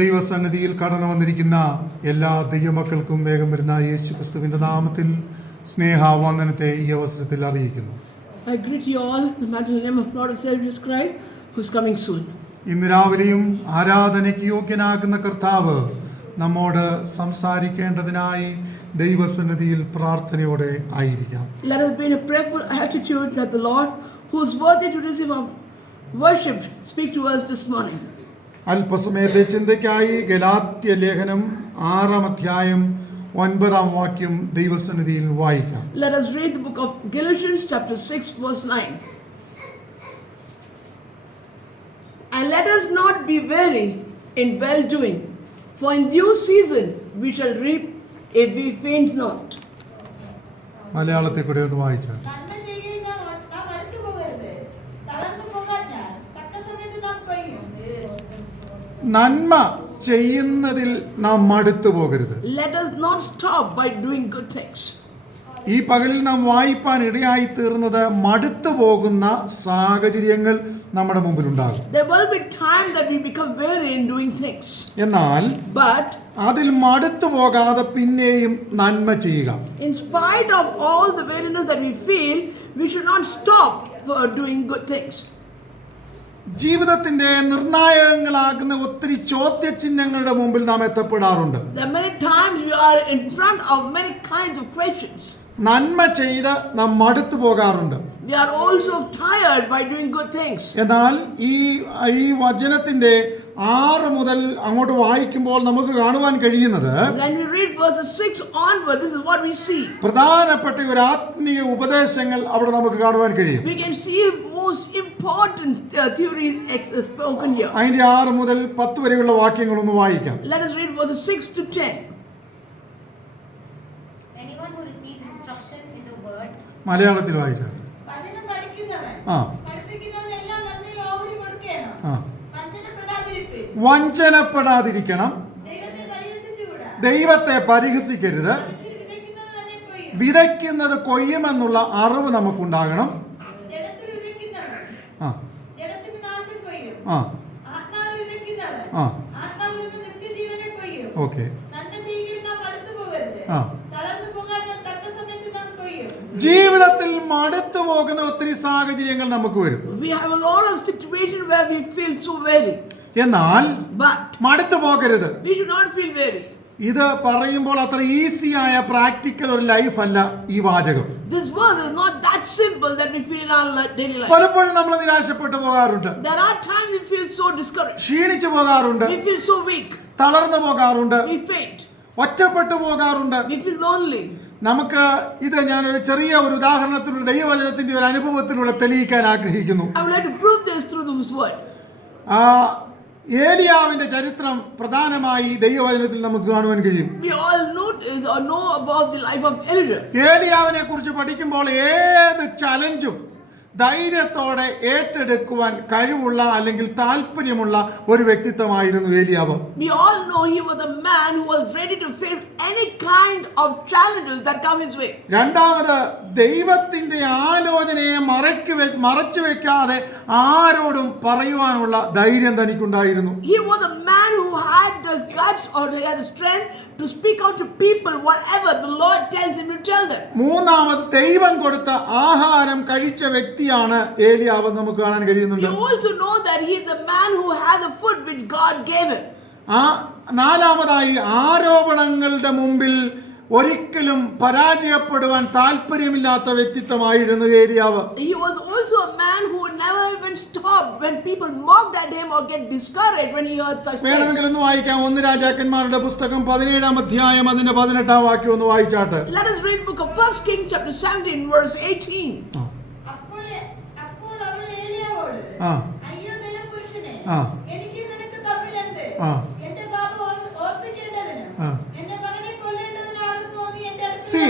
ദൈവസന്നിധിയിൽ കടന്നു വന്നിരിക്കുന്ന എല്ലാ ദൈവമക്കൾക്കും വേഗം വരുന്ന യേശു ക്രിസ്തുവിന്റെ നാമത്തിൽ സ്നേഹാവന്ദനത്തെ ഈ അവസരത്തിൽ അറിയിക്കുന്നു I greet you all in the mighty name of Lord of Savior Jesus Christ, who's coming soon. ഇന്ന് രാവിലെയും ആരാധനയ്ക്ക് യോഗ്യനാകുന്ന കർത്താവ് നമ്മോട് സംസാരിക്കേണ്ടതിനായി ദൈവസന്നിധിയിൽ പ്രാർത്ഥനയോടെ ആയിരിക്കാം Let us be in a prayerful attitude that the Lord, who is worthy to receive our worship, speak to us this morning. അല്പസമയത്തെ ചിന്തയ്ക്കായി Galatia ലേഖനം ആറാം അധ്യായം ഒൻപതാം വാക്യം ദൈവസന്നിധിയിൽ വായിക്കാം Let us read the book of Galatians, chapter 6, verse 9. And let us not be weary in well doing, for in due season we shall reap if we faint not. മലയാളത്തിൽ കൂടി ഒന്ന് വായിച്ചാൽ നന്മ ചെയ്യുന്നതിൽ നാം മടുത്തു പോകരുത് Let us not stop by doing good things. ഈ പകലിൽ നാം വായിപ്പാൻ ഇടയായി തീർന്നത് മടുത്തു പോകുന്ന സാഹചര്യങ്ങൾ നമ്മുടെ മുമ്പിലുണ്ടാകും There will be time that we become weary in doing things. എന്നാൽ But അതിൽ മടുത്തു പോകാതെ പിന്നെയും നന്മ ചെയ്യുക in spite of all the weariness that we feel, we should not stop for doing good things. ജീവിതത്തിന്റെ നിർണായകങ്ങളാകുന്ന ഒത്തിരി ചോദ്യചിഹ്നങ്ങളുടെ മുമ്പിൽ നാം എത്തപ്പെടാറുണ്ട്. നന്മ ചെയ്ത് നാം മടുത്തു പോകാറുണ്ട് We are also tired by doing good things. എന്നാൽ ഈ ഈ വചനത്തിന്റെ ആറ് മുതൽ അങ്ങോട്ട് വായിക്കുമ്പോൾ നമുക്ക് കാണുവാൻ കഴിയുന്നത് When we read verse 6 onward, this is what we see. പ്രധാനപ്പെട്ട ഒരു ആത്മീയ ഉപദേശങ്ങൾ അവിടെ നമുക്ക് കാണുവാൻ കഴിയും We can see most important uh, theory ex- uh, spoken here. അതിന്റെ ആറ് മുതൽ പത്ത് വരെയുള്ള വാക്യങ്ങൾ ഒന്ന് വായിക്കാം. Let us read verses 6 to 10. Anyone who receives instruction in the word മലയാളത്തിൽ വായിച്ചാൽ വചനം പഠിക്കുന്നവൻ ആ. പഠിപ്പിക്കുന്നവനെല്ലാം നന്മയിൽ ഓഹരി കൊടുക്കണം. ആ. വഞ്ചനപ്പെടാതിരിപ്പിൻ വഞ്ചനപ്പെടാതിരിക്കണം. ദൈവത്തെ പരിഹസിച്ചുകൂടാ. ദൈവത്തെ പരിഹസിക്കരുത്. മനുഷ്യർ വിതയ്ക്കുന്നത് തന്നെ കൊയ്യും. വിതയ്ക്കുന്നത് കൊയ്യുമെന്നുള്ള അറിവ് നമുക്കുണ്ടാകണം. ജീവിതത്തിൽ മടുത്തു പോകുന്ന ഒത്തിരി സാഹചര്യങ്ങൾ നമുക്ക് വരും. We have a lot of situations where we feel so weary. എന്നാൽ But മടുത്തു പോകരുത്. we should not feel weary. ഇത് പറയുമ്പോൾ അത്ര ഈസിയായ പ്രാക്ടിക്കൽ ഒരു ലൈഫ് അല്ല ഈ വാചകം. This world is not that simple that we feel in our daily life. പലപ്പോഴും നമ്മൾ നിരാശപ്പെട്ടു പോകാറുണ്ട് There are times we feel so discouraged. ക്ഷീണിച്ചു പോകാറുണ്ട് We feel so weak. തളർന്നു പോകാറുണ്ട് We faint. ഒറ്റപ്പെട്ടു പോകാറുണ്ട് We feel lonely. നമുക്ക് ഇത് ഞാൻ ഒരു ചെറിയ ഒരു ഉദാഹരണത്തിലൂടെ ദൈവവചനത്തിന്റെ ഒരു അനുഭവത്തിലൂടെ തെളിയിക്കാൻ ആഗ്രഹിക്കുന്നു I would like to prove this through this word. ആ ഏലിയാവിന്റെ ചരിത്രം പ്രധാനമായി ദൈവവചനത്തിൽ നമുക്ക് കാണുവാൻ കഴിയും We all notice or know about the life of Elijah. ഏലിയാവിനെ കുറിച്ച് പഠിക്കുമ്പോൾ ഏത് ചലഞ്ചും ധൈര്യത്തോടെ ഏറ്റെടുക്കുവാൻ കഴിവുള്ള അല്ലെങ്കിൽ താല്പര്യമുള്ള ഒരു വ്യക്തിത്വമായിരുന്നു ഏലിയാവ് We all know he was a man who was ready to face any kind of challenges that come his way. രണ്ടാമത് ദൈവത്തിന്റെ ആലോചനയെ മറയ്ക്ക് മറച്ചു വെക്കാതെ ആരോടും പറയുവാനുള്ള ധൈര്യം തനിക്കുണ്ടായിരുന്നു He was a man who had the guts or he had the strength to speak out to people whatever the Lord tells him to tell them. മൂന്നാമത് ദൈവം കൊടുത്ത ആഹാരം കഴിച്ച വ്യക്തിയാണ് ഏലിയാവ് നമുക്ക് കാണാൻ കഴിയുന്നുണ്ട് also know that he is the man who had the food which God gave him. ആ നാലാമതായി ആരോപണങ്ങളുടെ മുമ്പിൽ ഒരിക്കലും പരാജയപ്പെടുവാൻ താല്പര്യമില്ലാത്ത വ്യക്തിത്വമായിരുന്നു ഏലിയാവ് He was also a man who never when people mocked at him or get discouraged when he heard such വേണമെങ്കിൽ ഒന്ന് വായിക്കാം ഒന്ന് രാജാക്കന്മാരുടെ പുസ്തകം പതിനേഴാം അധ്യായം അതിന്റെ പതിനെട്ടാം വാക്യം ഒന്ന് വായിച്ചാട്ട് Let us read book of First King chapter 17 verse 18. അപ്പോൾ അപ്പോൾ അവൾ ഏലിയാവോട് ആ അയ്യോ ദൈവപുരുഷനെ ആ. എനിക്ക് നിനക്ക് തമ്മിൽ എന്ത് ആ. എന്റെ പാപം ഓർപ്പിക്കേണ്ടതിന് ആ. എന്റെ മകനെ കൊല്ലേണ്ടതിനാകുന്നു നീ എന്റെ അടുത്ത്.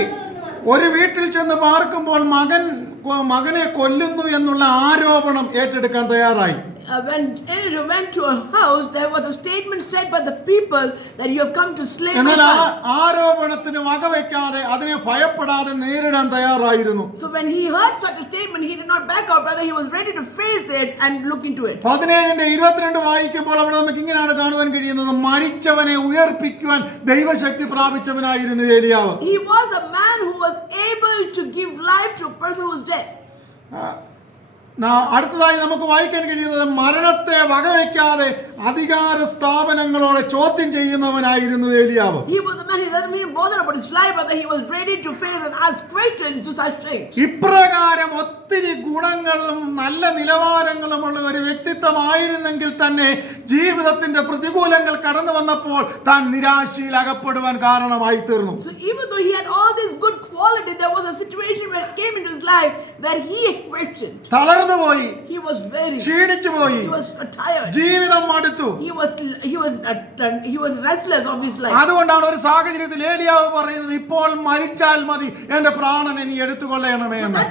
ഒരു വീട്ടിൽ ചെന്ന് പാർക്കുമ്പോൾ മകൻ മകനെ കൊല്ലുന്നു എന്നുള്ള ആരോപണം ഏറ്റെടുക്കാൻ തയ്യാറായി. Uh, Uh, when Elijah went to a house, there was a statement said by the people that you have come to slay my എന്നാൽ ആ son. ആരോപണത്തിന് വകവയ്ക്കാതെ അതിനെ ഭയപ്പെടാതെ നേരിടാൻ തയ്യാറായിരുന്നു So when he heard such a statement, he did not back out, brother. He was ready to face it and look into it. പതിനേഴിന്റെ ഇരുപത്തിരണ്ട് വായിക്കുമ്പോൾ അവിടെ നമുക്ക് ഇങ്ങനെയാണ് കാണുവാൻ കഴിയുന്നത് മരിച്ചവനെ ഉയർപ്പിക്കുവാൻ ദൈവശക്തി പ്രാപിച്ചവനായിരുന്നു ഏലിയാവ് He was a man who was able to give life to a person who was dead. ആ, അടുത്തതായി നമുക്ക് വായിക്കാൻ കഴിയുന്നത് മരണത്തെ വകവയ്ക്കാതെ അധികാര സ്ഥാപനങ്ങളോടെ ചോദ്യം ചെയ്യുന്നവനായിരുന്നു ഏലിയാവ്. ഇപ്രകാരം ഒത്തിരി ഗുണങ്ങളും നല്ല നിലവാരങ്ങളുമുള്ള ഒരു വ്യക്തിത്വമായിരുന്നെങ്കിൽ തന്നെ ജീവിതത്തിന്റെ പ്രതികൂലങ്ങൾ കടന്നു വന്നപ്പോൾ താൻ നിരാശയിൽ അകപ്പെടുവാൻ കാരണമായി തീർന്നു So മറന്നുപോയി. ക്ഷീണിച്ചു പോയി ജീവിതം മടുത്തു. അതുകൊണ്ടാണ് ഒരു സാഹചര്യത്തിൽ ഏലിയാവ് പറയുന്നത് ഇപ്പോൾ മരിച്ചാൽ മതി എന്റെ പ്രാണൻ ഇനി എടുത്തുകൊള്ളണമെന്ന്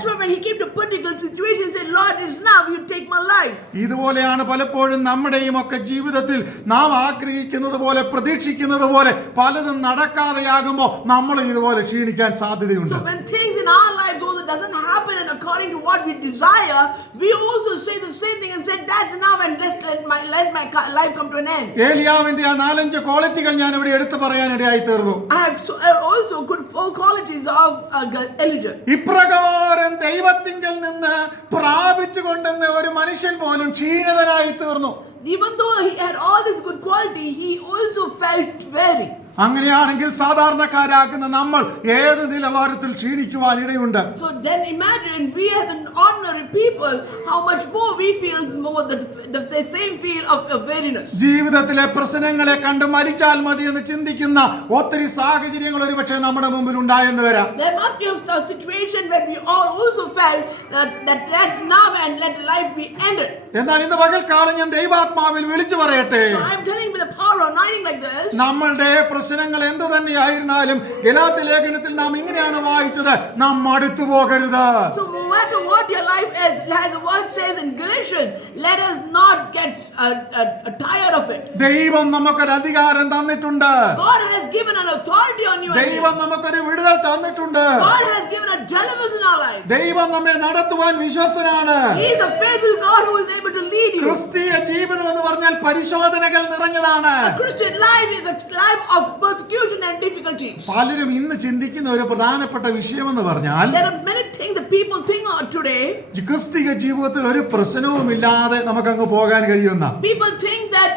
ഇതുപോലെയാണ് പലപ്പോഴും നമ്മുടെയും ഒക്കെ ജീവിതത്തിൽ നാം ആഗ്രഹിക്കുന്നത് പോലെ പ്രതീക്ഷിക്കുന്നത് പോലെ പലതും നടക്കാതെയാകുമ്പോൾ നമ്മൾ ഇതുപോലെ ക്ഷീണിക്കാൻ സാധ്യതയുണ്ട്. So when things in our lives all that doesn't happen and according to what we also say the same thing and say, that's enough and let, let my let my life come to an end. ഏലിയാവിന്റെ ആ നാലഞ്ച് ക്വാളിറ്റികൾ ഞാൻ ഇവിടെ എടുത്തു പറയാനിടയായി തീർന്നു I have so, also good four qualities of uh, Elijah. ഇപ്രകാരം ദൈവത്തിങ്കൽ നിന്ന് പ്രാപിച്ചു കൊണ്ടെന്ന് ഒരു മനുഷ്യൻ പോലും ക്ഷീണിതനായി തീർന്നു Even though he had all this good quality, he also felt weary. അങ്ങനെയാണെങ്കിൽ സാധാരണക്കാരാക്കുന്ന നമ്മൾ ഏത് നിലവാരത്തിൽ ക്ഷീണിക്കുവാൻ ഇടയുണ്ട്? ജീവിതത്തിലെ പ്രശ്നങ്ങളെ കണ്ട് മരിച്ചാൽ മതി എന്ന് ചിന്തിക്കുന്ന ഒത്തിരി സാഹചര്യങ്ങൾ ഒരുപക്ഷെ നമ്മുടെ മുമ്പിൽ ഉണ്ടായെന്ന് വരാം. എന്നാൽ ഇന്ന് പകൽ കാലം ഞാൻ ദൈവാത്മാവിൽ വിളിച്ചു പറയട്ടെ. നമ്മളുടെ പ്രശ്നങ്ങൾ എന്ത് തന്നെയായിരുന്നാലും ഗലാത്തി ലേഖനത്തിൽ നാം ഇങ്ങനെയാണ് വായിച്ചത് നാം മടുത്തു പോകരുത് So no matter what your life is, as the word says in Galatians, let us not get uh, uh, uh, tired of it. ദൈവം നമുക്കൊരു അധികാരം തന്നിട്ടുണ്ട് God has given an authority on you. and me. ദൈവം നമുക്കൊരു വിടുതൽ തന്നിട്ടുണ്ട് God has given a deliverance in our life. ദൈവം നമ്മെ നടത്തുവാൻ വിശ്വസ്തനാണ് He is a faithful God who is able to lead you. ക്രിസ്തീയ ജീവിതം എന്ന് പറഞ്ഞാൽ പരിശോധനകൾ നിറഞ്ഞതാണ് A Christian life is a life of പലരും ഇന്ന് ചിന്തിക്കുന്ന ഒരു പ്രധാനപ്പെട്ട വിഷയം എന്ന് പറഞ്ഞാൽ ജീവിതത്തിൽ ഒരു പ്രശ്നവും ഇല്ലാതെ നമുക്ക് അങ്ങ് പോകാൻ കഴിയുന്ന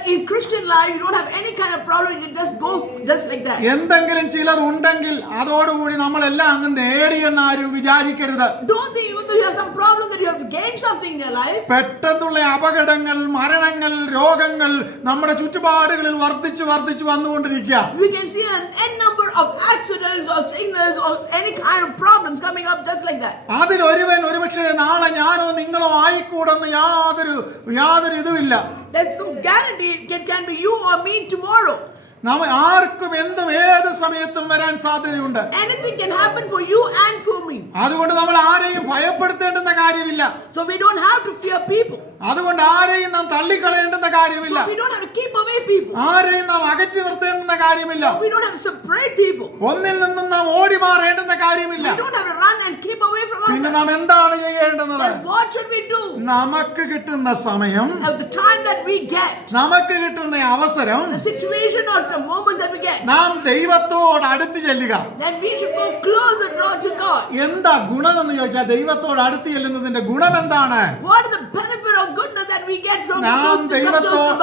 in Christian life you don't have any kind of problem, you just go just like that. എന്തെങ്കിലും ചിലത് ഉണ്ടെങ്കിൽ അതോടുകൂടി നമ്മളെല്ലാം അങ്ങ് നേടിയെന്ന് ആരും വിചാരിക്കരുത് Don't think even though you have some problem that you have to gain something in your life. പെട്ടെന്നുള്ള അപകടങ്ങൾ മരണങ്ങൾ രോഗങ്ങൾ നമ്മുടെ ചുറ്റുപാടുകളിൽ വർദ്ധിച്ച് വർദ്ധിച്ച് വന്നുകൊണ്ടിരിക്കുക We can see an n number of accidents or sickness or any kind of problems coming up just like that. അതിൽ ഒരുവൻ ഒരുപക്ഷേ നാളെ ഞാനോ നിങ്ങളോ ആയിക്കൂടെന്ന് യാതൊരു യാതൊരു ഇതുമില്ല There's no guarantee it can be you or me tomorrow. നാം ആർക്കും എന്തും ഏത് സമയത്തും വരാൻ സാധ്യതയുണ്ട് Anything can happen for you and for me. അതുകൊണ്ട് നമ്മൾ ആരെയും ഭയപ്പെടുത്തേണ്ടുന്ന കാര്യമില്ല So we don't have to fear people. അതുകൊണ്ട് ആരെയും നാം തള്ളിക്കളയേണ്ടുന്ന കാര്യമില്ല So we don't have to keep away people. ആരെയും നാം അകറ്റി നിർത്തേണ്ടുന്ന കാര്യമില്ല We don't have to separate people. ഒന്നിൽ നിന്നും നാം ഓടി മാറേണ്ടുന്ന കാര്യമില്ല We don't have to run and keep away from പിന്നെ നാം എന്താണ് ചെയ്യേണ്ടുന്നത് what should we do? നമുക്ക് കിട്ടുന്ന സമയം the time that we get, നമുക്ക് കിട്ടുന്ന അവസരം the situation or the moment that we get, നാം ദൈവത്തോട് അടുത്ത് ചെല്ലുക then we should go closer draw to God. എന്താ ഗുണം എന്ന് ചോദിച്ചാൽ ദൈവത്തോട് അടുത്ത് ചെല്ലുന്നതിന്റെ ഗുണം എന്താണ് What is the benefit of goodness that we get from നാം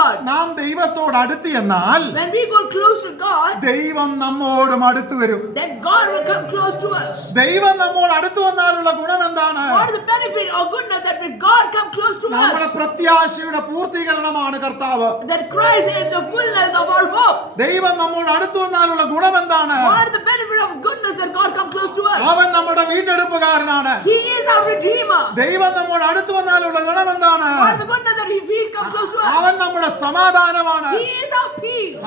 God? നാം ദൈവത്തോട് അടുത്ത് എന്നാൽ When we go close to God, ദൈവം നമ്മോടും അടുത്ത് വരും then God will come close to us. ദൈവം നമ്മോട് അടുത്ത് വന്നാലുള്ള ഗുണം എന്താണ് What is the benefit or goodness that when God come close to us? നമ്മുടെ പ്രത്യാശയുടെ പൂർത്തീകരണമാണ് കർത്താവ് that Christ is the fullness of our hope? ദൈവം നമ്മോട് അടുത്ത് വന്നാലുള്ള ഗുണം എന്താണ് What the benefit of goodness that come close to us? അവൻ നമ്മുടെ വീണ്ടെടുപ്പുകാരനാണ് He is our Redeemer. ദൈവം നമ്മോട് അടുത്ത് വന്നാലുള്ള ഗുണം എന്താണ്? അവൻ നമ്മുടെ സമാധാനമാണ്.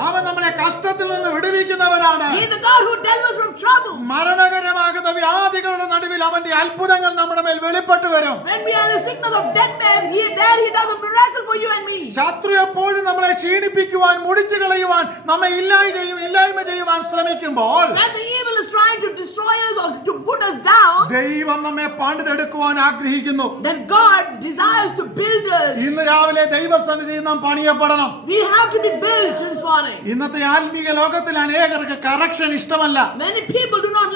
അവൻ നമ്മളെ കഷ്ടത്തിൽ നിന്ന് വിടുവിക്കുന്നവനാണ്. മരണകരമാകുന്ന വ്യാധികളുടെ നടുവിൽ അവന്റെ അത്ഭുതങ്ങൾ നമ്മുടെ മേൽ വെളിപ്പെട്ടു വരും we are in the of death bed, He there He does a miracle for you and me. ശത്രു എപ്പോഴും നമ്മളെ ക്ഷീണിപ്പിക്കുവാൻ മുടിച്ചു കളയുവാൻ നമ്മെ ഇല്ലായ്മ ചെയ്യും ഇല്ലായ്മ ചെയ്യുവാൻ ശ്രമിക്കുമ്പോൾ When the evil is trying to destroy us or to put us down, ദൈവം നമ്മെ പണിതെടുക്കുവാൻ ആഗ്രഹിക്കുന്നു then God desires to build us. ഇന്ന് രാവിലെ ദൈവസന്നിധിയിൽ നാം പണിയപ്പെടണം We have to be built this morning. ഇന്നത്തെ ആത്മീക ലോകത്തിൽ അനേകർക്ക് കറക്ഷൻ ഇഷ്ടമല്ല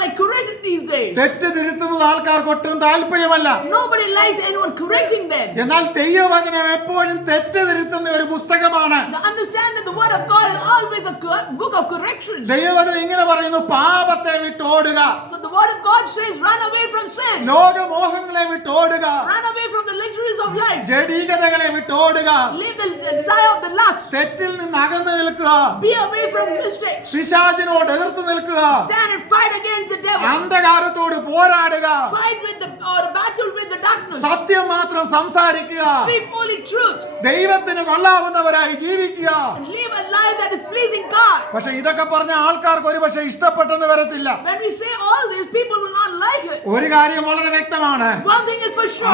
like correcting these days. തെറ്റ് തിരുത്തുന്നത് ആൾക്കാർക്ക് ഒട്ടും താല്പര്യമല്ല Nobody likes anyone correcting them. എന്നാൽ ദൈവവചനം എപ്പോഴും തെറ്റ് തിരുത്തുന്ന ഒരു പുസ്തകമാണ് The understand that the word of God is always a cor- book of corrections. ദൈവവചനം ഇങ്ങനെ പറയുന്നു പാപത്തെ വിട്ടോടുക So the word of God says, run away from sin. ലോകമോഹങ്ങളെ വിട്ടോടുക Run away from the luxuries of life. ജഡീകതകളെ വിട്ടോടുക Leave the the desire of the lust. തെറ്റിൽ നിന്ന് അകന്നു നിൽക്കുക Be away from mistakes. പിശാചിനോട് എതിർത്ത് നിൽക്കുക Stand and fight against. അന്ധകാരത്തോട് പോരാടുക Fight with the or battle with the darkness. സത്യം മാത്രം സംസാരിക്കുക Speak only truth. ദൈവത്തിന് കൊള്ളാവുന്നവരായി ജീവിക്കുക And live a life that is pleasing God. പക്ഷെ ഇതൊക്കെ പറഞ്ഞ ആൾക്കാർക്ക് ഒരുപക്ഷെ ഇഷ്ടപ്പെട്ടെന്ന് വരത്തില്ല When we say all these people will not like it. ഒരു കാര്യം വളരെ വ്യക്തമാണ് One thing.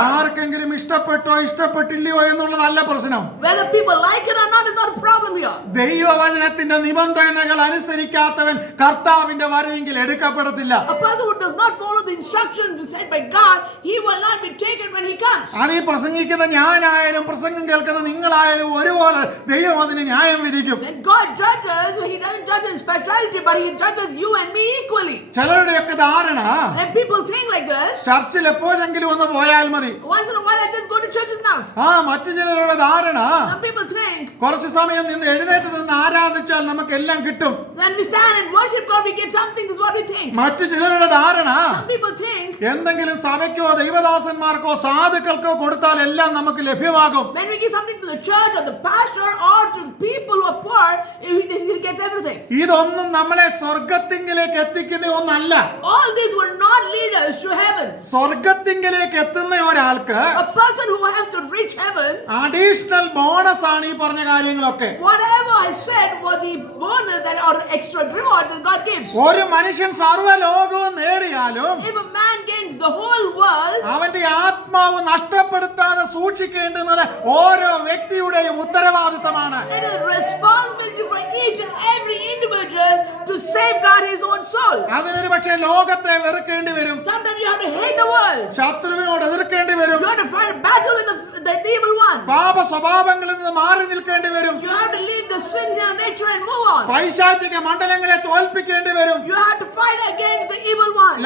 ആർക്കെങ്കിലും ഇഷ്ടപ്പെട്ടോ ഇഷ്ടപ്പെട്ടില്ലയോ എന്നുള്ളതല്ല പ്രശ്നം Whether people like it or not is not a problem here. ദൈവവചനത്തിന്റെ നിബന്ധനകൾ അനുസരിക്കാത്തവൻ കർത്താവിന്റെ വരവെങ്കിൽ എടുക്കപ്പെടത്തില്ല A person who does not follow the instructions set by God, he will not be taken when he comes. അത് ഈ പ്രസംഗിക്കുന്ന ഞാനായാലും പ്രസംഗം കേൾക്കുന്ന നിങ്ങളായാലും ഒരുപോലെ ദൈവം അതിന് ന്യായം വിധിക്കും When God judges, he doesn't judge in speciality, but he judges you and me equally. ചിലരുടെയൊക്കെ ധാരണ And people think like this. ചർച്ചിൽ എപ്പോഴെങ്കിലും ഒന്ന് പോയാൽ പറഞ്ഞാൽ മതി. ആ മറ്റു ചിലരുടെ ധാരണ കുറച്ച് സമയം നിന്ന് എഴുന്നേറ്റ് നിന്ന് ആരാധിച്ചാൽ നമുക്ക് എല്ലാം കിട്ടും മറ്റു ചിലരുടെ ധാരണ എന്തെങ്കിലും സഭയ്ക്കോ ദൈവദാസന്മാർക്കോ സാധുക്കൾക്കോ കൊടുത്താൽ എല്ലാം നമുക്ക് ലഭ്യമാകും. Everything. ഇതൊന്നും നമ്മളെ സ്വർഗത്തിങ്കിലേക്ക് എത്തിക്കുന്ന ഒന്നല്ല All these will not lead us to heaven. സ്വർഗത്തിങ്കിലേക്ക് എത്തുന്ന ഒരാൾക്ക് A person who has to reach heaven, additional bonus ആണ് ഈ പറഞ്ഞ കാര്യങ്ങളൊക്കെ whatever I said was the bonus and or extra reward that God gives. ഒരു മനുഷ്യൻ സർവലോകവും നേടിയാലും If a man gains the whole world, അവന്റെ ആത്മാവ് നഷ്ടപ്പെടുത്താതെ സൂക്ഷിക്കേണ്ടുന്നത് ഓരോ വ്യക്തിയുടെയും ഉത്തരവാദിത്തമാണ് it is responsibility for each and every individual to safeguard his own soul. അതിനൊരു പക്ഷേ ലോകത്തെ വെറുക്കേണ്ടി വരും Sometimes you have to hate the world. ശത്രുവിനോട് എതിർക്കേണ്ടി വരും You have to fight a battle with the, the evil one. പാപ സ്വഭാവങ്ങളിൽ നിന്ന് മാറി നിൽക്കേണ്ടി വരും You have to leave the sinful nature and move on. പൈശാചിക മണ്ഡലങ്ങളെ തോൽപ്പിക്കേണ്ടി വരും You have to fight against the evil one.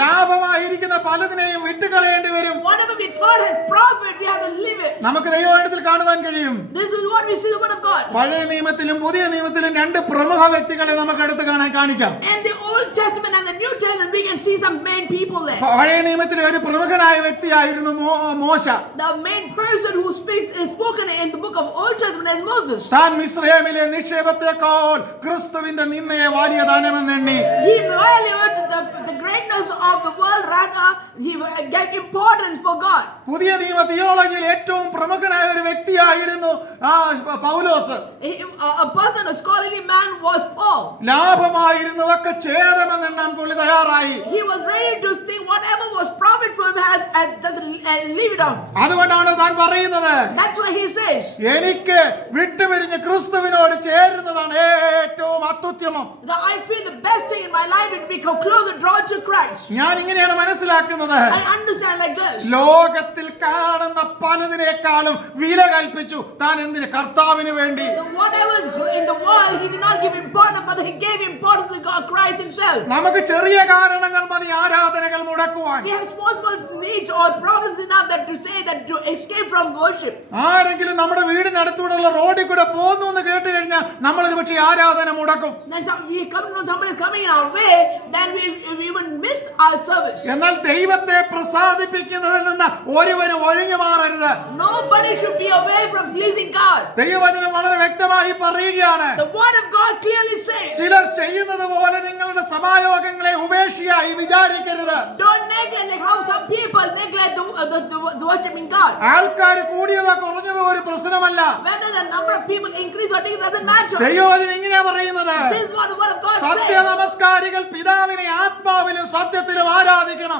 ലാഭമായിരിക്കുന്ന പലതിനെയും വിട്ടുകളയേണ്ടി വരും Whatever we thought has profit, we have to leave it. നമുക്ക് ദൈവവചനത്തിൽ കാണുവാൻ കഴിയും This is what we see the word of God. പഴയ നിയമത്തിലും പുതിയ നിയമത്തിലും രണ്ട് പ്രമുഖ വ്യക്തികളെ നമുക്ക് അടുത്ത് കാണാൻ കാണിക്കാം and the Old Testament and the New Testament, we can see some main people there. പഴയ നിയമത്തിലെ ഒരു പ്രമുഖനായ വ്യക്തിയായിരുന്നു മോശ The main person who speaks is spoken in the book of Old Testament as Moses. താൻ മിശ്രയമിലെ നിക്ഷേപത്തെക്കാൾ ക്രിസ്തുവിന്റെ നിന്നയെ വലിയ ധനമെന്നെണ്ണി He valued the, the greatness of the world, he, get importance for God. പുതിയ നിയമ തിയോളജിയിൽ ഏറ്റവും പ്രമുഖനായ ഒരു വ്യക്തിയായിരുന്നു ആ പൗലോസ്. ലാഭമായിരുന്നതൊക്കെ ഛേദമെന്നെണ്ണാൻ പുള്ളി തയ്യാറായി. അതുകൊണ്ടാണ് താൻ പറയുന്നത് എനിക്ക് വിട്ടുപിരിഞ്ഞ് ക്രിസ്തുവിനോട് ചേരുന്നതാണ് ഏറ്റവും അത്യുത്തമം. ഞാൻ ഇങ്ങനെയാണ് മനസ്സിലാക്കുന്നത് this. ലോകത്തിൽ കാണുന്ന പലതിനേക്കാളും വില കൽപ്പിച്ചു. താൻ എന്തിന്? കർത്താവിന് വേണ്ടി. നമുക്ക് ചെറിയ കാരണങ്ങൾ മതി ആരാധനകൾ മുടക്കുവാൻ. ആരെങ്കിലും നമ്മുടെ വീടിനടുത്തൂടെ റോഡിൽ കൂടെ പോകുന്നു എന്ന് കേട്ട് കഴിഞ്ഞാൽ നമ്മൾ ഒരു ആരാധന മുടക്കും. എന്നാൽ ദൈവത്തെ പ്രസാദിപ്പിക്കുന്നതിൽ നിന്ന് ഒരു ഒരുവനും ഒഴിഞ്ഞു മാറരുത്. ദൈവവചനം വളരെ വ്യക്തമായി പറയുകയാണ്. ചിലർ ചെയ്യുന്നത് പോലെ നിങ്ങളുടെ സഭായോഗങ്ങളെ ഉപേക്ഷയായി വിചാരിക്കരുത്. ആൾക്കാർ കൂടിയതോ കുറഞ്ഞതോ ഒരു പ്രശ്നമല്ല. ദൈവവചനം നമസ്കാരികൾ പിതാവിനെ ആത്മാവിലും സത്യത്തിലും ആരാധിക്കണം.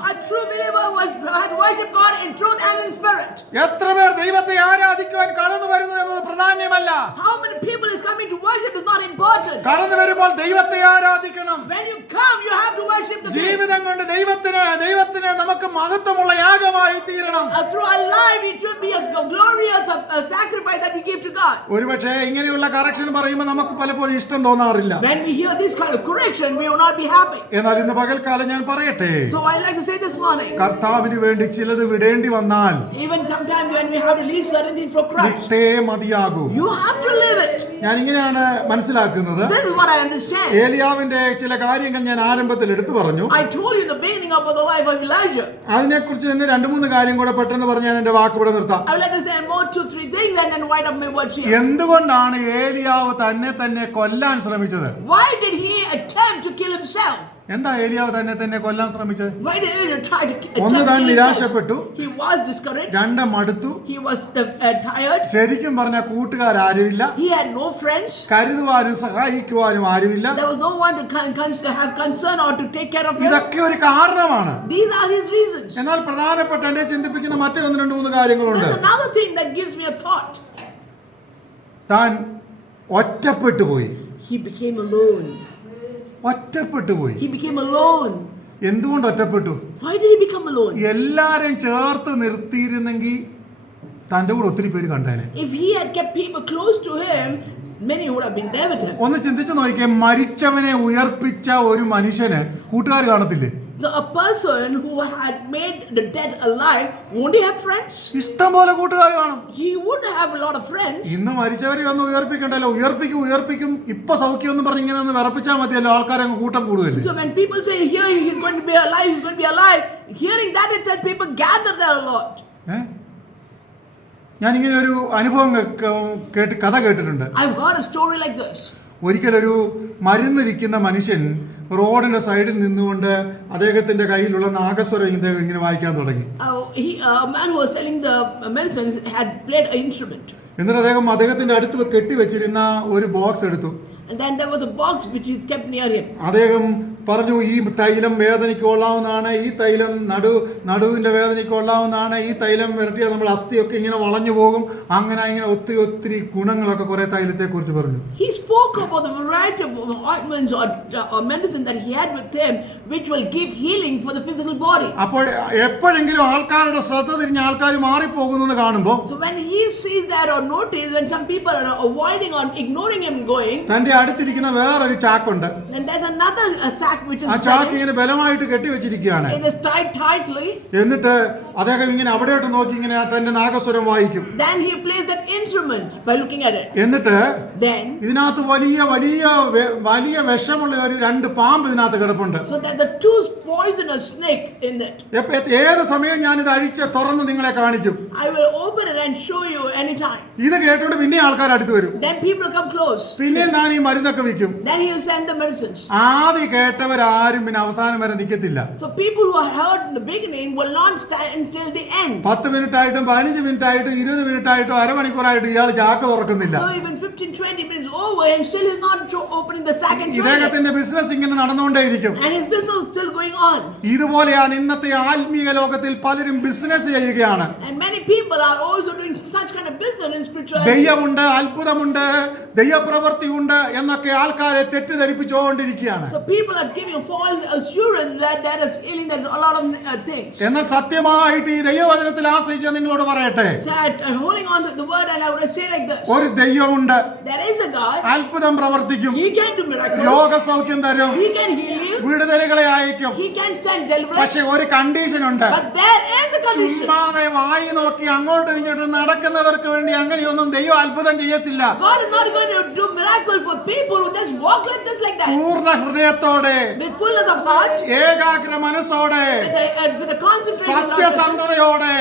എത്ര എത്രപേർ ദൈവത്തെ ആരാധിക്കുവാൻ കടന്നു വരുന്നു എന്നത് പ്രധാനമല്ല വരുമ്പോൾ ദൈവത്തെ ആരാധിക്കണം When you come, you have to worship the ജീവിതം കൊണ്ട് ദൈവത്തിന് ദൈവത്തിന് നമുക്ക് മഹത്വമുള്ള യാഗമായി തീരണം Uh, through our life, it should be a glorious uh, uh, sacrifice that we give to God. ഒരുപക്ഷേ ഇങ്ങനെയുള്ള കറക്ഷൻ പറയുമ്പോൾ നമുക്ക് പലപ്പോഴും ഇഷ്ടം തോന്നാറില്ല When we hear this kind of correction, we will not be happy. എന്നാൽ ഇന്ന് പകൽക്കാലം ഞാൻ പറയട്ടെ So I like to say this morning, കർത്താവിന് വേണ്ടി ചിലത് വിടേണ്ടി വന്നാൽ even sometimes when we have to leave certain things for Christ, വിട്ടേ മതിയാകൂ you have to live it. ഞാൻ ഇങ്ങനെയാണ് മനസ്സിലാക്കുന്നത് This is what I understand. ഏലിയാവിന്റെ ചില കാര്യങ്ങൾ ഞാൻ ആരംഭത്തിൽ എടുത്തു പറഞ്ഞു I told you in the beginning about the life of Elijah. അതിനെക്കുറിച്ച് തന്നെ രണ്ട് മൂന്ന് കാര്യം കൂടെ പെട്ടെന്ന് പറഞ്ഞ് ഞാൻ എന്റെ വാക്ക് ഇവിടെ നിർത്താം I would like to say more two, three things and then wind up my words here. എന്തുകൊണ്ടാണ് ഏലിയാവ് തന്നെ തന്നെ കൊല്ലാൻ ശ്രമിച്ചത് Why did he attempt to kill himself? എന്താ ഏലിയാവ് തന്നെ തന്നെ കൊല്ലാൻ ശ്രമിച്ചത് ഒന്ന് താൻ നിരാശപ്പെട്ടു. രണ്ട് മടുത്തു uh, uh. ശരിക്കും പറഞ്ഞ no friends. കരുതുവാനും സഹായിക്കുവാനും ആരുമില്ല. ഇതൊക്കെ ഒരു കാരണമാണ് These are his reasons. എന്നാൽ പ്രധാനപ്പെട്ട എന്നെ ചിന്തിപ്പിക്കുന്ന മറ്റു ഒന്ന് രണ്ട് മൂന്ന് കാര്യങ്ങളുണ്ട്. താൻ ഒറ്റപ്പെട്ടു പോയി He became alone. ഒറ്റപ്പെട്ടു പോയി He became alone. എന്തുകൊണ്ട് ഒറ്റപ്പെട്ടു Why did he become alone? എല്ലാരെയും ചേർത്ത് നിർത്തിയിരുന്നെങ്കിൽ തന്റെ കൂടെ ഒത്തിരി പേര് കണ്ടേനെ If he had kept people close to him, many would have been there with him. ഒന്ന് ചിന്തിച്ചു നോക്കിയേ മരിച്ചവനെ ഉയർപ്പിച്ച ഒരു മനുഷ്യന് കൂട്ടുകാർ കാണത്തില്ലേ So a person who had made the dead alive, won't he have friends? ഇഷ്ടം പോലെ കൂട്ടുകാർ കാണും He would have a lot of friends. ഇന്ന് മരിച്ചവരെ ഒന്നും ഉയർപ്പിക്കണ്ടല്ലോ ഉയർപ്പിക്കും ഉയർപ്പിക്കും ഇപ്പൊ സൗഖ്യം എന്ന് പറഞ്ഞ് ഇങ്ങനെ ഒന്ന് വിറപ്പിച്ചാൽ മതിയല്ലോ ആൾക്കാരെ അങ്ങ് കൂട്ടം കൂടുതലേ So when people say here he's going to be alive, he's going to be alive, hearing that itself, people gather there a lot. ഞാനിങ്ങനെ ഒരു അനുഭവം കേ- കേട്ട് കഥ കേട്ടിട്ടുണ്ട് I've heard a story like this. ഒരിക്കലൊരു മരുന്ന് വിൽക്കുന്ന മനുഷ്യൻ റോഡിന്റെ സൈഡിൽ നിന്നുകൊണ്ട് അദ്ദേഹത്തിന്റെ കയ്യിലുള്ള നാഗസ്വരം ഇദ്ദേഹം ഇങ്ങനെ വായിക്കാൻ തുടങ്ങി he, uh, man who was selling the medicine had played an instrument. എന്നിട്ട് അദ്ദേഹം അദ്ദേഹത്തിന്റെ അടുത്ത് കെട്ടിവെച്ചിരുന്ന ഒരു ബോക്സ് എടുത്തു And then there was a box which is kept near him. അദ്ദേഹം പറഞ്ഞു ഈ തൈലം വേദനയ്ക്ക് കൊള്ളാവുന്നതാണ് ഈ തൈലം നടു നടുവിന്റെ വേദനയ്ക്ക് കൊള്ളാവുന്നതാണ് ഈ തൈലം വരട്ടിയാൽ നമ്മൾ അസ്ഥിയൊക്കെ ഇങ്ങനെ വളഞ്ഞു പോകും അങ്ങനെ ഇങ്ങനെ ഒത്തിരി ഒത്തിരി ഗുണങ്ങളൊക്കെ കുറെ തൈലത്തെ പറഞ്ഞു He spoke about the variety of ointments or, or medicine that he had with him, which will give healing for the physical body. അപ്പോൾ എപ്പോഴെങ്കിലും ആൾക്കാരുടെ ശ്രദ്ധ തിരിഞ്ഞ് ആൾക്കാർ മാറിപ്പോകുന്നു എന്ന് കാണുമ്പോൾ So when he sees that or notice when some people are avoiding or ignoring him going, തന്റെ അടുത്തിരിക്കുന്ന വേറൊരു ചാക്കുണ്ട് then there's another uh, sack ആ ചാക്ക് ഇങ്ങനെ ബലമായിട്ട് കെട്ടിവെച്ചിരിക്കുകയാണ്. എന്നിട്ട് അദ്ദേഹം ഇങ്ങനെ അവിടെയോട്ട് നോക്കി ഇങ്ങനെ തന്റെ നാഗസ്വരം വായിക്കും. Then he plays that instrument by looking at it. എന്നിട്ട് Then, ഇതിനകത്ത് വലിയ വലിയ വെ- വലിയ വിഷമുള്ള ഒരു രണ്ട് പാമ്പ് ഇതിനകത്ത് കിടപ്പുണ്ട് so that the two poisonous snake in it. എപ്പ- എ- ഏത് സമയം ഞാൻ ഇത് അഴിച്ച് തുറന്ന് നിങ്ങളെ കാണിക്കും I will open it and show you anytime. ഇത് കേട്ടോണ്ട് പിന്നെ ആൾക്കാർ അടുത്ത് വരും Then people come close. പിന്നെ ഞാൻ ഈ മരുന്നൊക്കെ വിൽക്കും Then he will send the medicines. ആദ്യം കേട്ടവരാരും പിന്നെ അവസാനം വരെ നിൽക്കത്തില്ല So people who are heard in the beginning will not stand until the end. പത്ത് മിനിറ്റ് ആയിട്ടും പതിനഞ്ച് മിനിറ്റ് ആയിട്ടും ഇരുപത് മിനിറ്റ് ആയിട്ടും അരമണിക്കൂറായിട്ടും ഇയാൾ ചാക്ക് തുറക്കുന്നില്ല So even 15, 20 minutes over and still he's not show- opening the sack and showing it. ഇദ്ദേഹത്തിന്റെ ബിസിനസ് ഇങ്ങനെ നടന്നുകൊണ്ടേയിരിക്കും And business is still going on. ഇതുപോലെയാണ് ഇന്നത്തെ ആത്മീയ ലോകത്തിൽ പലരും ബിസിനസ് ചെയ്യുകയാണ് And many people are also doing such kind of business in spirituality. ദൈവമുണ്ട് അത്ഭുതമുണ്ട് ദൈവപ്രവൃത്തിയുണ്ട് എന്നൊക്കെ ആൾക്കാരെ തെറ്റിദ്ധരിപ്പിച്ചുകൊണ്ടിരിക്കുകയാണ് uh. എന്നാൽ സത്യമായിട്ട് ഈ ദൈവവചനത്തിൽ ആശ്രയിച്ച് നിങ്ങളോട് പറയട്ടെ ഒരു ദൈവമുണ്ട്. അത്ഭുതം പ്രവർത്തിക്കും. യോഗ സൗഖ്യം തരും. വിടുതലുകളെ അയക്കും. പക്ഷെ ഒരു കണ്ടീഷൻ ഉണ്ട്. ചുമ്മാതെ വായി നോക്കി അങ്ങോട്ട് ഇങ്ങോട്ട് നടക്കുന്നവർക്ക് വേണ്ടി അങ്ങനെയൊന്നും ദൈവം അത്ഭുതം ചെയ്യത്തില്ല. പൂർണ ഹൃദയത്തോടെ. ഏകാഗ്ര മനസ്സോടെ. സത്യസന്ധതയോടെ.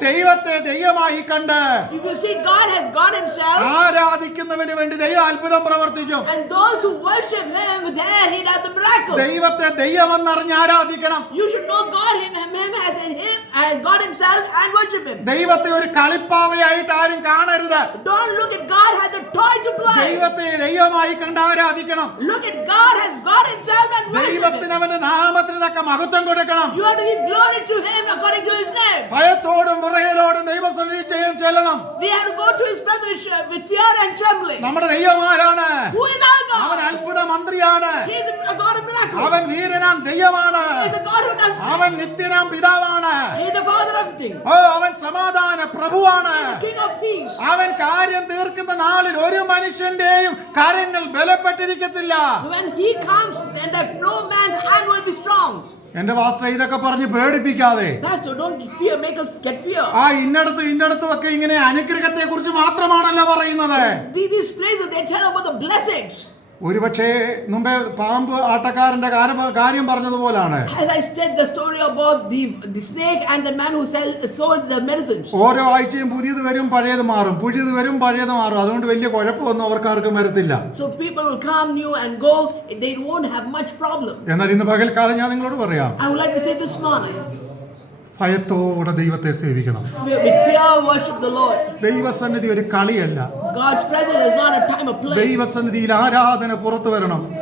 ദൈവത്തെ ദൈവമായി കണ്ട്. If you say God has God Himself, ആരാധിക്കുന്നവന് വേണ്ടി ദൈവം അത്ഭുതം പ്രവർത്തിക്കും and those who worship Him, there He does the miracle. ദൈവത്തെ ദൈവമെന്നറിഞ്ഞ് ആരാധിക്കണം You should know God Him, him as in Him, God Himself, and worship Him. ദൈവത്തെ ഒരു കളിപ്പാവയായിട്ട് ആരും കാണരുത് Don't look at God as a toy to play. ദൈവത്തെ ദൈവമായി കണ്ട് ആരാധിക്കണം Look at God as God Himself and worship Him. ദൈവത്തിന് അവന്റെ നാമത്തിന് തക്ക മഹത്വം കൊടുക്കണം You have to give glory to Him according to His name. ഭയത്തോടും വിറയലോടും ദൈവസന്നിധി ചെയ്യും ചെല്ലണം We have to go to His presence with- fear and trembling. നമ്മുടെ ദൈവമാരാണ് Who is our അവൻ God? അത്ഭുത മന്ത്രിയാണ് He is the God of miracles. അവൻ വീരനാം ദൈവമാണ് He is the God who does അവൻ നിത്യനാം പിതാവാണ് He അവൻ സമാധാന പ്രഭുവാണ്. അവൻ കാര്യം തീർക്കുന്ന നാളിൽ ഒരു മനുഷ്യന്റെയും കാര്യങ്ങൾ ബലപ്പെട്ടിരിക്കത്തില്ല When He comes, then that no man's hand will be strong. എന്റെ വാസ്ത്ര ഇതൊക്കെ പറഞ്ഞ് പേടിപ്പിക്കാതെ Pastor, don't fear, make us get fear. ആ ഇന്നടത്ത് ഇന്നടത്തും ഒക്കെ ഇങ്ങനെ അനുഗ്രഹത്തെ കുറിച്ച് മാത്രമാണല്ലോ പറയുന്നത് ഒരുപക്ഷെ മുമ്പേ പാമ്പ് ആട്ടക്കാരന്റെ കാര്യം പറഞ്ഞതുപോലാണ്. ഓരോ ആഴ്ചയും പുതിയത് വരും പഴയത് മാറും. പുതിയത് വരും പഴയത് മാറും. അതുകൊണ്ട് വലിയ കുഴപ്പമൊന്നും അവർക്കാർക്കും വരത്തില്ല. എന്നാൽ ഇന്ന് പകൽ കാലം ഞാൻ നിങ്ങളോട് പറയാം. ഭയത്തോടെ ദൈവത്തെ സേവിക്കണം. ദൈവസന്നിധി ഒരു കളിയല്ല. ദൈവസന്നിധിയിൽ ആരാധന പുറത്തു വരണം.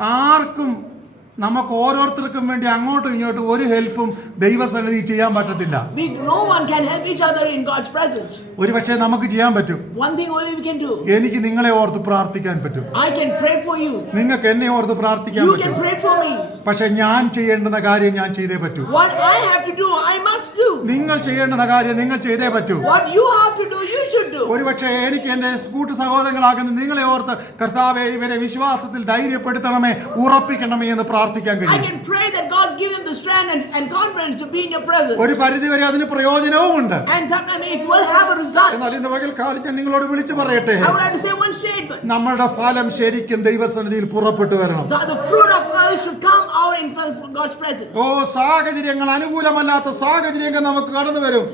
ആർക്കും നമുക്ക് ഓരോരുത്തർക്കും വേണ്ടി അങ്ങോട്ടും ഇങ്ങോട്ടും ഒരു ഹെൽപ്പും ദൈവസന്നിധി ചെയ്യാൻ പറ്റത്തില്ല ഒരു പക്ഷേ one can help each other in God's presence. ഒരുപക്ഷെ നമുക്ക് ചെയ്യാൻ പറ്റും One thing only we can do. എനിക്ക് നിങ്ങളെ ഓർത്ത് പ്രാർത്ഥിക്കാൻ പറ്റും I can pray for you. നിങ്ങൾക്ക് എന്നെ ഓർത്ത് പ്രാർത്ഥിക്കാൻ You പറ്റും can pray for me. പക്ഷെ ഞാൻ ചെയ്യേണ്ടുന്ന കാര്യം ഞാൻ ചെയ്തേ പറ്റൂ What I have to do, I must do. നിങ്ങൾ ചെയ്യേണ്ടുന്ന കാര്യം നിങ്ങൾ ചെയ്തേ പറ്റൂ ഒരുപക്ഷെ എനിക്ക് എന്റെ കൂട്ടു സഹോദരങ്ങളാകുന്ന നിങ്ങളെ ഓർത്ത് കർത്താവെ ഇവരെ വിശ്വാസത്തിൽ ധൈര്യപ്പെടുത്തണമേ ഉറപ്പിക്കണമേ എന്ന് പ്രാർത്ഥിക്കാൻ കഴിയും. ഒരു പരിധിവരെ അതിന് പ്രയോജനവും ഉണ്ട് നിങ്ങളോട് വിളിച്ചു പറയട്ടെ. നമ്മളുടെ ഫലം ശരിക്കും ദൈവസന്നിധിയിൽ പുറപ്പെട്ടു വരണം. ഓ സാഹചര്യങ്ങൾ അനുകൂലമല്ലാത്ത സാഹചര്യങ്ങൾ നമുക്ക് കടന്നു വരും.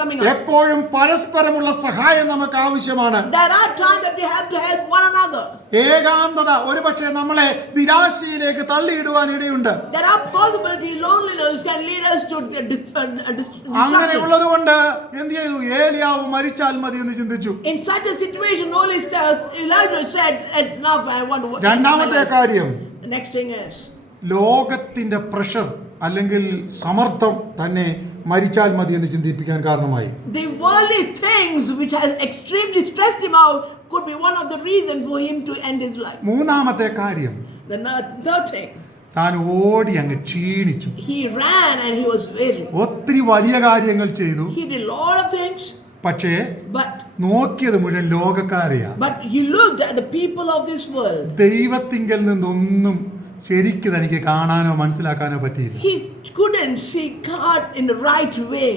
Coming up. എപ്പോഴും പരസ്പരമുള്ള സഹായം നമുക്ക് ആവശ്യമാണ് There are times that we have to help one another. ഏകാന്തത ഒരുപക്ഷെ നമ്മളെ നിരാശയിലേക്ക് തള്ളിയിടുവാൻ ഇടയുണ്ട് There are possibility loneliness can lead us to അങ്ങനെ dis- uh, dis- destruction. അങ്ങനെയുള്ളത് കൊണ്ട് എന്ത് ചെയ്തു ഏലിയാവ് മരിച്ചാൽ മതി എന്ന് ചിന്തിച്ചു In such a situation, Holy says Elijah said, "It's enough. I want to." രണ്ടാമത്തെ കാര്യം The next thing is, ലോകത്തിന്റെ പ്രഷർ അല്ലെങ്കിൽ സമർത്ഥം തന്നെ മരിച്ചാൽ മതി എന്ന് ചിന്തിപ്പിക്കാൻ കാരണമായി the worldly things which has extremely stressed him out could be one of the reason for him to end his life. മൂന്നാമത്തെ കാര്യം The third thing, താൻ ഓടി അങ്ങ് ക്ഷീണിച്ചു he ran and he was weary. ഒത്തിരി വലിയ കാര്യങ്ങൾ ചെയ്തു He did a lot of things, പക്ഷേ but നോക്കിയത് മുഴുവൻ ലോകക്കാരെയാണ് but he looked at the people of this world. ദൈവത്തിങ്കൽ നിന്നൊന്നും ശരിക്ക് തനിക്ക് കാണാനോ മനസ്സിലാക്കാനോ പറ്റിയില്ല He couldn't see God in the right way.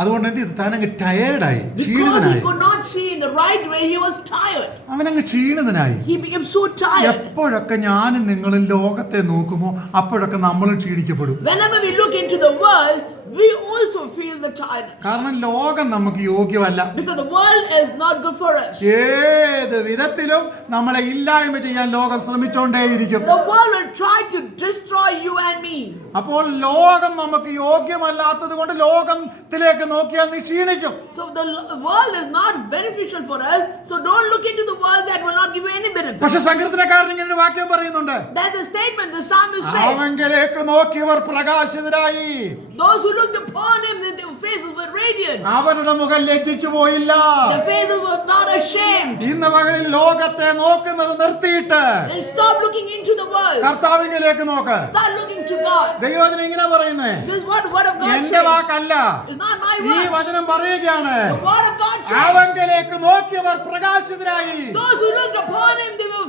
അതുകൊണ്ട് എന്ത് ചെയ്തു താനങ്ങ് ടയേർഡായി Because he ക്ഷീണിതനായി could not see in the right way, he was tired. അവനങ്ങ് ക്ഷീണിതനായി He became so tired. എപ്പോഴൊക്കെ ഞാനും നിങ്ങളും ലോകത്തെ നോക്കുമോ അപ്പോഴൊക്കെ നമ്മളും ക്ഷീണിക്കപ്പെടും Whenever we look into the world, we also feel the tiredness. കാരണം ലോകം നമുക്ക് യോഗ്യമല്ല Because the world is not good for us. ഏത് വിധത്തിലും നമ്മളെ ഇല്ലായ്മ ചെയ്യാൻ ലോകം ശ്രമിച്ചുകൊണ്ടേയിരിക്കും The world will try to destroy you and me. അപ്പോൾ ലോകം നമുക്ക് യോഗ്യമല്ലാത്തത് കൊണ്ട് ലോകത്തിലേക്ക് നോക്കിയാൽ നീ ക്ഷീണിക്കും So the world is not beneficial for us. So don't look into the world that will not give you any benefit. പക്ഷെ സങ്കീർത്തനക്കാരൻ ഇങ്ങനെ ഒരു വാക്യം പറയുന്നുണ്ട് That's a statement the psalmist says. അവങ്കിലേക്ക് നോക്കിയവർ പ്രകാശിതരായി Those who looked upon him, their faces were radiant. അവരുടെ മുഖം ലജ്ജിച്ചു പോയില്ല Their faces were not ashamed. ഇന്ന് പകൽ ലോകത്തെ നോക്കുന്നത് നിർത്തിയിട്ട് And stop looking into the world. കർത്താവിംഗിലേക്ക് നോക്ക് Start looking to God. ദൈവവചനം ഇങ്ങനെ പറയുന്നു. This is what the word of God എന്റെ says. വാക്കല്ല It's not my ഈ word. വചനം പറയുകയാണ് The word of God says. അവങ്കിലേക്ക് നോക്കിയവർ പ്രകാശിതരായി Those who looked upon him, they were.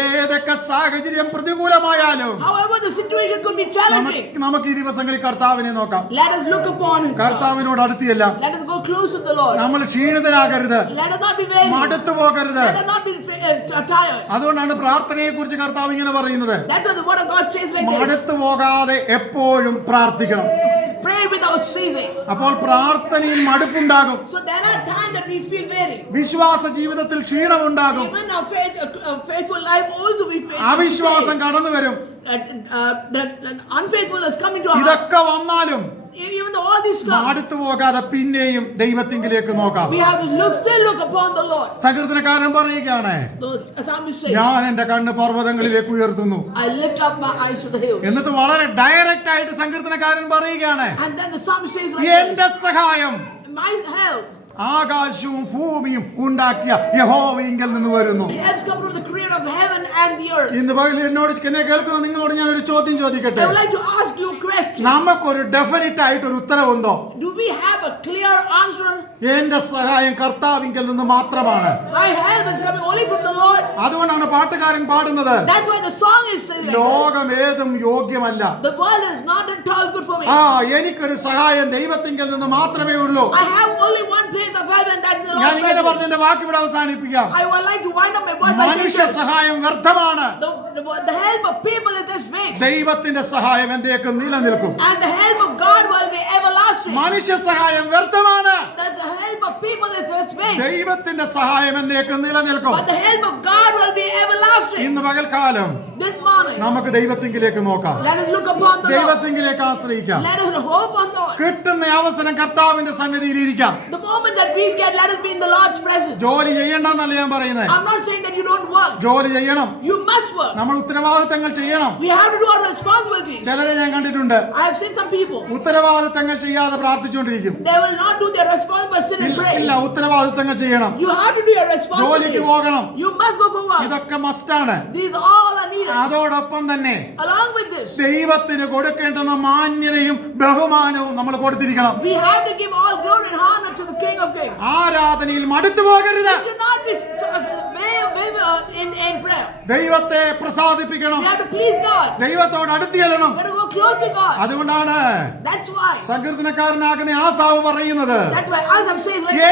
ഏതൊക്കെ സാഹചര്യം പ്രതികൂലമായാലും However, the situation could be challenging. നമുക്ക് ഈ ദിവസങ്ങളിൽ കർത്താവിനെ നോക്കാം Let us look upon him. കർത്താവിനോട് അടുത്തിയല്ല Let us go close to the Lord. നമ്മൾ ക്ഷീണിതരാകരുത്. മടുത്തു പോകരുത് uh. അതുകൊണ്ടാണ് പ്രാർത്ഥനയെ കുറിച്ച് കർത്താവ് ഇങ്ങനെ പറയുന്നത്. മടുത്തു പോകാതെ എപ്പോഴും പ്രാർത്ഥിക്കണം Pray without ceasing. അപ്പോൾ പ്രാർത്ഥനയിൽ മടുപ്പുണ്ടാകും So there are times that we feel weary. വിശ്വാസ ജീവിതത്തിൽ ക്ഷീണമുണ്ടാകും Even our faith, uh, uh, faithful life also we face. അവിശ്വാസം കടന്നു വരും Uh, uh. ഇതൊക്കെ വന്നാലും മടുത്തു പോകാതെ പിന്നെയും ദൈവത്തിങ്കിലേക്ക് നോക്കാം we have to look, still look upon the Lord. സങ്കീർത്തനക്കാരൻ പറയുകയാണ് ഞാൻ എന്റെ കണ്ണ് പർവതങ്ങളിലേക്ക് ഉയർത്തുന്നു I lift up my eyes to the hills. എന്നിട്ട് വളരെ ഡയറക്റ്റ് ആയിട്ട് സങ്കീർത്തനക്കാരൻ പറയുകയാണ് And then the psalmist says like എന്റെ സഹായം My help, ആകാശവും ഭൂമിയും ഉണ്ടാക്കിയ യഹോവിങ്കിൽ നിന്ന് വരുന്നു. ഇന്ന് പകലിൽ എന്നോട് എന്നെ കേൾക്കുന്ന നിങ്ങളോട് ഞാൻ ഒരു ചോദ്യം ചോദിക്കട്ടെ? നമുക്ക് ഒരു ഡെഫിനിറ്റ് ആയിട്ട് ഒരു ഉത്തരവുണ്ടോ? എന്റെ സഹായം കർത്താവിങ്കിൽ നിന്ന് മാത്രമാണ്. അതുകൊണ്ടാണ് പാട്ടുകാരൻ പാടുന്നത്. ലോകം ഏതും യോഗ്യമല്ല. എനിക്കൊരു സഹായം ദൈവത്തിങ്കിൽ നിന്ന് മാത്രമേ ഉള്ളൂ. ഞാൻ ഇങ്ങനെ പറഞ്ഞ എന്റെ വാക്ക് ഇവിടെ അവസാനിപ്പിക്കാം. മനുഷ്യ സഹായം വ്യർത്ഥമാണ്. ദൈവത്തിന്റെ സഹായം എന്തേക്കും നിലനിൽക്കും. And the help of God will be മനുഷ്യ സഹായം വ്യർത്ഥമാണ്. ദൈവത്തിന്റെ സഹായം എന്നേക്കും നിലനിൽക്കും. ഇന്ന് പകൽക്കാലം നമുക്ക് ദൈവത്തിങ്കിലേക്ക് നോക്കാം. ദൈവത്തിങ്കിലേക്ക് ആശ്രയിക്കാം. കിട്ടുന്ന അവസരം കർത്താവിന്റെ സന്നിധിയിൽ ഇരിക്കാം. ജോലി ചെയ്യണ്ടെന്നല്ല ഞാൻ പറയുന്നത്. ജോലി ചെയ്യണം. നമ്മൾ ഉത്തരവാദിത്തങ്ങൾ ചെയ്യണം. ചിലരെ ഞാൻ കണ്ടിട്ടുണ്ട്. ഉത്തരവാദിത്തങ്ങൾ ചെയ്യാതെ പ്രാർത്ഥിച്ചുകൊണ്ടിരിക്കും They will not do their responsibility but sit and ഇല്ല. ഉത്തരവാദിത്തങ്ങൾ ചെയ്യണം You have to do your ജോലിക്ക് പോകണം You must go for work. ഇതൊക്കെ മസ്റ്റാണ്. അതോടൊപ്പം തന്നെ Along with this, ദൈവത്തിന് കൊടുക്കേണ്ടുന്ന മാന്യതയും ബഹുമാനവും നമ്മൾ കൊടുത്തിരിക്കണം we have to give all glory and honor to the King of Kings. ആരാധനയിൽ മടുത്തു പോകരുത് We should not be ദൈവത്തെ പ്രസാദിപ്പിക്കണം. ദൈവത്തോട് അടുത്ത് ചെല്ലണം അതുകൊണ്ടാണ് സങ്കീർത്തനക്കാരനാകുന്ന ആസാവ് പറയുന്നത്.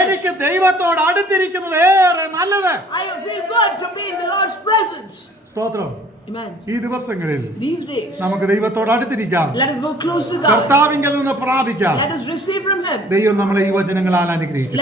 എനിക്ക് ദൈവത്തോട് അടുത്തിരിക്കുന്നത് ഏറെ നല്ലത്. സ്തോത്രം. ഈ ദിവസങ്ങളിൽ നമുക്ക് ദൈവത്തോട് അടുത്തിരിക്കാം. കർത്താവിങ്കൽ നിന്ന് പ്രാപിക്കാം. ദൈവം നമ്മളെ ഈ വചനങ്ങളാൽ അനുഗ്രഹിക്കും